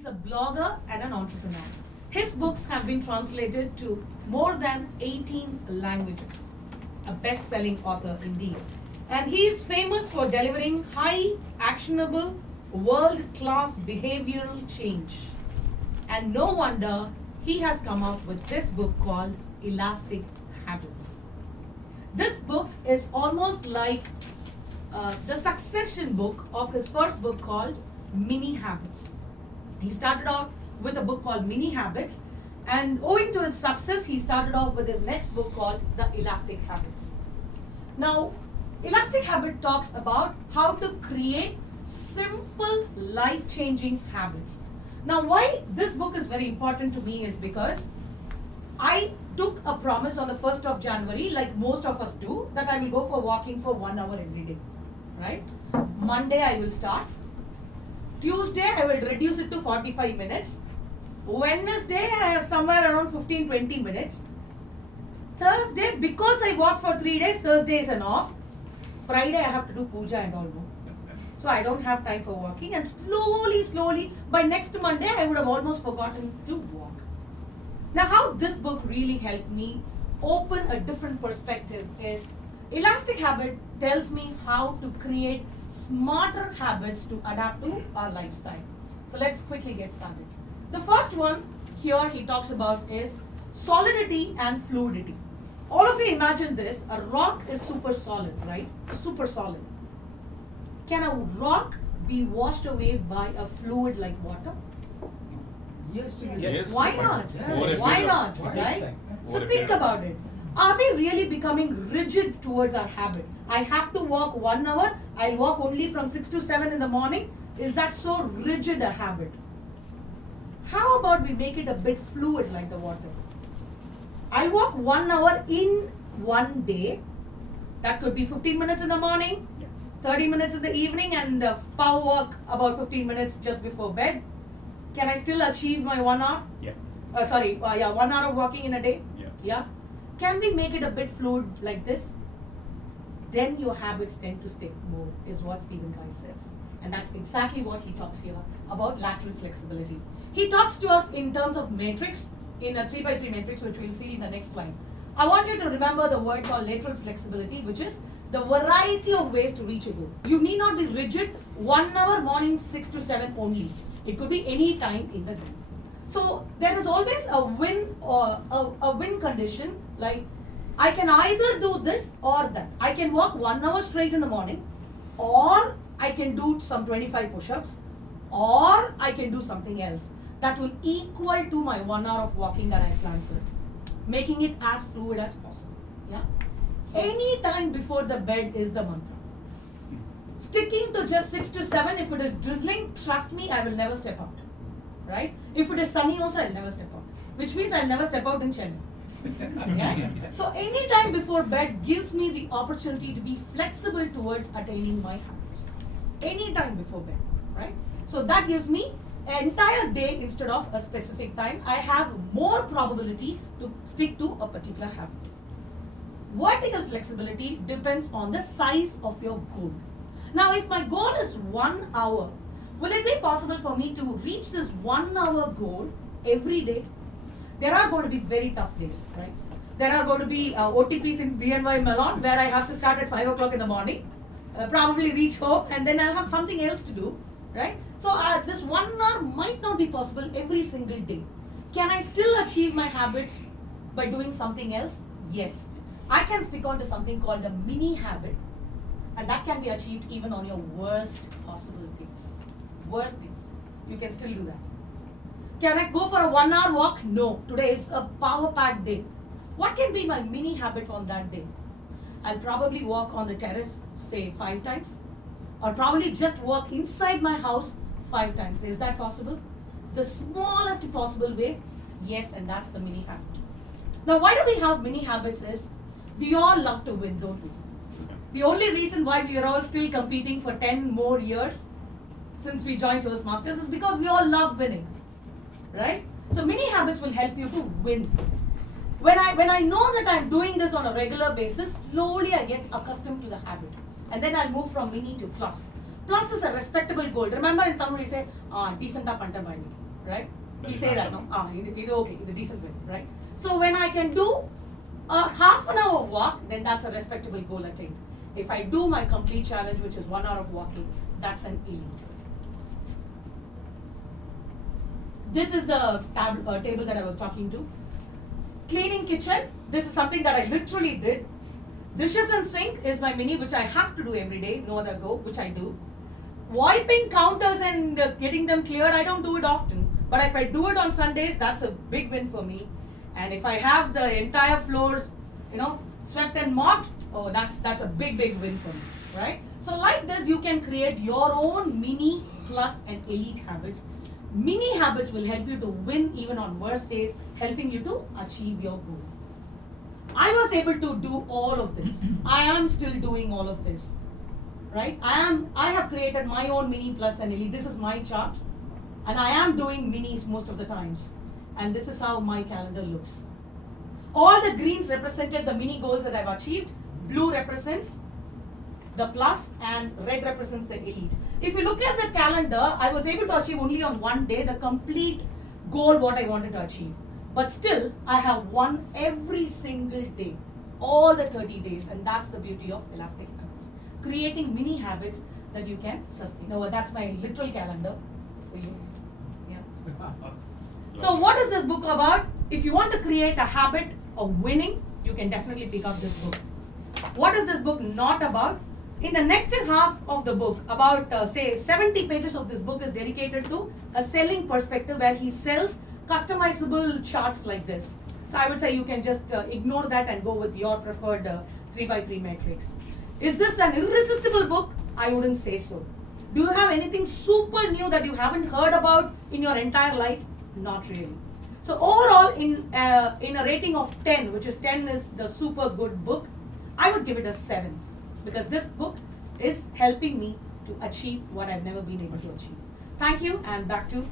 He's a blogger and an entrepreneur. His books have been translated to more than 18 languages. A best-selling author indeed. And he is famous for delivering high, actionable, world-class behavioral change. And no wonder he has come up with this book called Elastic Habits. This book is almost like the succession book of his first book called Mini Habits. He started out with a book called Mini Habits, and owing to his success, he started off with his next book called The Elastic Habits. Now, Elastic Habit talks about how to create simple, life-changing habits. Now, why this book is very important to me is because I took a promise on the 1st of January, like most of us do, that I will go for walking for 1 hour every day, right? Monday I will start. Tuesday I will reduce it to 45 minutes. Wednesday I have somewhere around 15-20 minutes. Thursday, because I walk for 3 days, Thursday is an off. Friday I have to do puja and all. So I don't have time for walking, and slowly, by next Monday I would have almost forgotten to walk. Now, how this book really helped me open a different perspective is Elastic Habit tells me how to create smarter habits to adapt to our lifestyle. So let's quickly get started. The first one here he talks about is solidity and fluidity. All of you imagine this, a rock is super solid, right? Super solid. Can a rock be washed away by a fluid like water? Yes. Why not? Why not? Right? So think about it. Are we really becoming rigid towards our habit? I have to walk 1 hour. I'll walk only from 6 to 7 in the morning. Is that so rigid a habit? How about we make it a bit fluid like the water? I'll walk 1 hour in one day. That could be 15 minutes in the morning, 30 minutes in the evening, and power walk about 15 minutes just before bed. Can I still achieve my 1 hour? Yeah. 1 hour of walking in a day? Yeah. Can we make it a bit fluid like this? Then your habits tend to stick more, is what Stephen Guy says. And that's exactly what he talks here about lateral flexibility. He talks to us in terms of matrix, in a 3x3 matrix, which we'll see in the next slide. I want you to remember the word called lateral flexibility, which is the variety of ways to reach a goal. You need not be rigid 1 hour morning 6 to 7 only. It could be any time in the day. So there is always a win or a win condition, like I can either do this or that. I can walk 1 hour straight in the morning, or I can do some 25 push-ups, or I can do something else that will equal to my 1 hour of walking that I planned for it, making it as fluid as possible. Yeah. Any time before the bed is the mantra. Sticking to just 6 to 7, if it is drizzling, trust me, I will never step out. Right? If it is sunny also, I'll never step out. Which means I'll never step out in Chennai. Yeah? So any time before bed gives me the opportunity to be flexible towards attaining my habits. Any time before bed. Right? So that gives me an entire day instead of a specific time. I have more probability to stick to a particular habit. Vertical flexibility depends on the size of your goal. Now, if my goal is 1 hour, will it be possible for me to reach this 1 hour goal every day? There are going to be very tough days, right? There are going to be OTPs in BNY Mellon where I have to start at 5 o'clock in the morning, probably reach home, and then I'll have something else to do, right? So this 1 hour might not be possible every single day. Can I still achieve my habits by doing something else? Yes. I can stick on to something called a mini habit, and that can be achieved even on your worst possible days. Worst days. You can still do that. Can I go for a 1 hour walk? No. Today is a power-packed day. What can be my mini habit on that day? I'll probably walk on the terrace, say 5 times, or probably just walk inside my house 5 times. Is that possible? The smallest possible way? Yes, and that's the mini habit. Now, why do we have mini habits is, we all love to win, don't we? The only reason why we are all still competing for 10 more years since we joined Toastmasters is because we all love winning, right? So mini habits will help you to win. When I know that I'm doing this on a regular basis, slowly I get accustomed to the habit. And then I'll move from mini to plus. Plus is a respectable goal. Remember in Tamil we say, decent panta bani. right? We say that, no? Okay, the decent win, right? So when I can do a half an hour walk, then that's a respectable goal attained. If I do my complete challenge, which is 1 hour of walking, that's an elite. This is the table that I was talking to. Cleaning kitchen, this is something that I literally did. Dishes and sink is my mini, which I have to do every day, no other go, which I do. Wiping counters and getting them cleared, I don't do it often. But if I do it on Sundays, that's a big win for me. And if I have the entire floors, swept and mopped, oh, that's a big win for me, right? So like this, you can create your own mini, plus, and elite habits. Mini habits will help you to win even on worst days, helping you to achieve your goal. I was able to do all of this. I am still doing all of this, right? I have created my own mini, plus, and elite. This is my chart, and I am doing minis most of the times. And this is how my calendar looks. All the greens represented the mini goals that I've achieved. Blue represents the plus and red represents the elite. If you look at the calendar, I was able to achieve only on one day the complete goal what I wanted to achieve. But still, I have won every single day, all the 30 days, and that's the beauty of elastic habits. Creating mini habits that you can sustain. Now, that's my literal calendar for you. Yeah. So what is this book about? If you want to create a habit of winning, you can definitely pick up this book. What is this book not about? In the next half of the book, about say 70 pages of this book is dedicated to a selling perspective where he sells customizable charts like this. So I would say you can just ignore that and go with your preferred 3x3 matrix. Is this an irresistible book? I wouldn't say so. Do you have anything super new that you haven't heard about in your entire life? Not really. So overall, in a rating of 10, which is 10 is the super good book, I would give it a 7. Because this book is helping me to achieve what I've never been able to achieve. Thank you, and back to